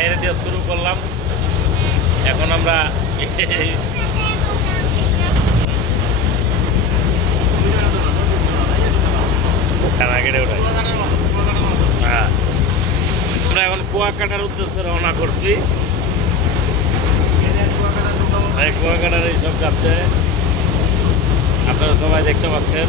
বাইরে দিয়ে শুরু করলাম। এখন আমরা কানাগেড়ে উঠাই। হ্যাঁ, আমরা এখন কুয়াকাটার উদ্দেশ্যে রওনা করছি। কুয়াকাটার এইসব যাচ্ছে, আপনারা সবাই দেখতে পাচ্ছেন।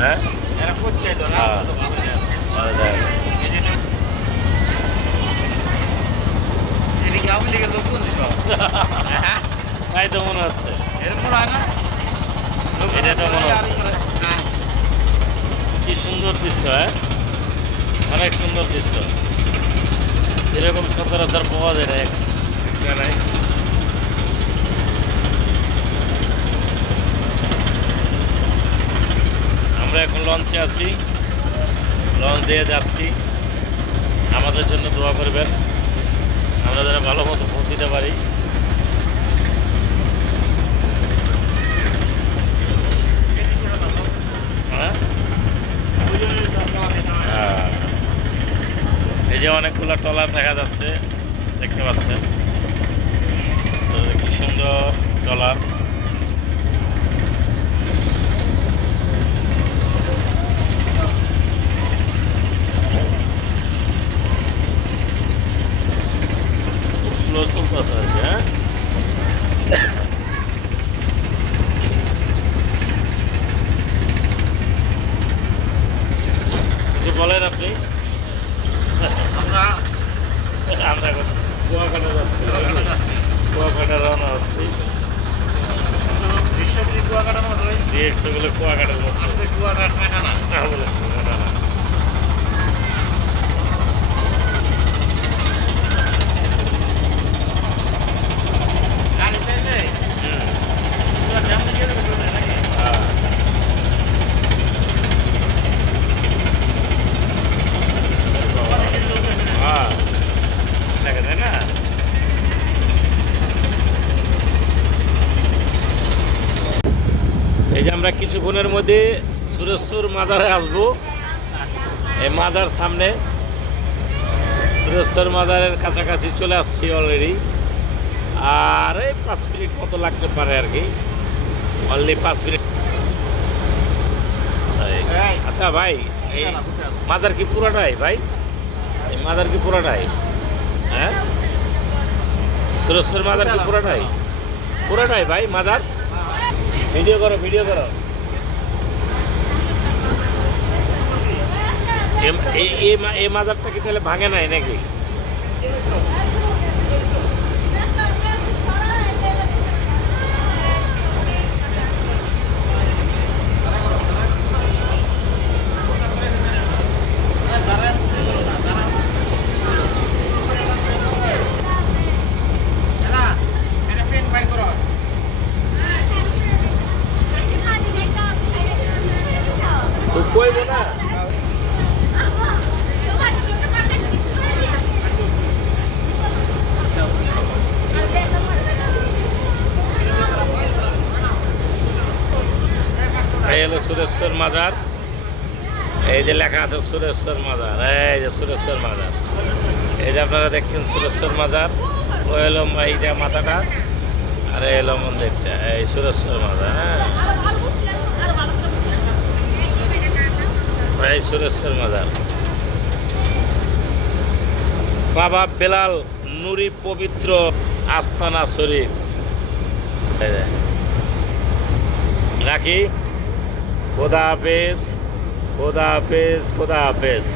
হ্যাঁ, তাই তো মনে হচ্ছে। এটা তো মনে হচ্ছে। কি সুন্দর দৃশ্য, হ্যাঁ, অনেক সুন্দর দৃশ্য। এরকম সচরাচর পাওয়া যায় না এক জায়গায়। আমরা এখন লঞ্চে আছি, লঞ্চ দিয়ে যাচ্ছি। আমাদের জন্য দোয়া করবেন, আমরা যেন ভালো মতো পৌঁছতে পারি। হ্যাঁ, এই যে অনেকগুলো ট্রলার দেখা যাচ্ছে, দেখতে পাচ্ছেন কি সুন্দর ট্রলার। খুব স্লো চলতেছে আর কি। হ্যাঁ, কিছু বলেন আপনি? আমরা এখন কুয়াকাটা যাচ্ছি, কুয়াকাটা রওনা হচ্ছি। দৃশ্যগুলি কুয়াকাটার মতো, দৃশ্যগুলো কুয়াকাটার মতো। আসলে কুয়াকাটা না, বলে কুয়াকাটা না। গাড়ি চাইলে পুরো জ্যাম লেগে যাবে নাকি? হ্যাঁ, দেখা যায় না। এই যে আমরা কিছুক্ষণের মধ্যে সুরেশ্বর মাজারে আসবো। এই মাজার সামনে, সুরেশ্বর মাজারের কাছাকাছি চলে আসছি অলরেডি। আর এই 5 মিনিট মতো লাগতে পারে আর কি, অনলি 5 মিনিট। আচ্ছা ভাই, এই মাজার কি পুরোটাই ভাই? এই মাজার কি পুরোটাই? হ্যাঁ, সুরেশ্বর মাজার কি পুরোটাই? পুরোটাই ভাই মাজার? ভিডিও করো, ভিডিও করো। এই মাজারটা কি তাহলে ভাঙে নাই নাকি? কইব না। এই হলো সুরেশ্বর মাজার। এই যে লেখা আছে সুরেশ্বর মাজার, এই যে সুরেশ্বর মাজার। এই যে আপনারা দেখছেন সুরেশ্বর মাজার। ওই হলো এইটা মাথাটা, আর এই হলো মন্দিরটা, এই সুরেশ্বর মাজার। হ্যাঁ, এই সুরেশ্বর মাজার। বাবা বেলাল নুরি পবিত্র আস্তানা শরীফ। রাখি। খোদা হাফেজ, খোদা হাফেজ, খোদা হাফেজ।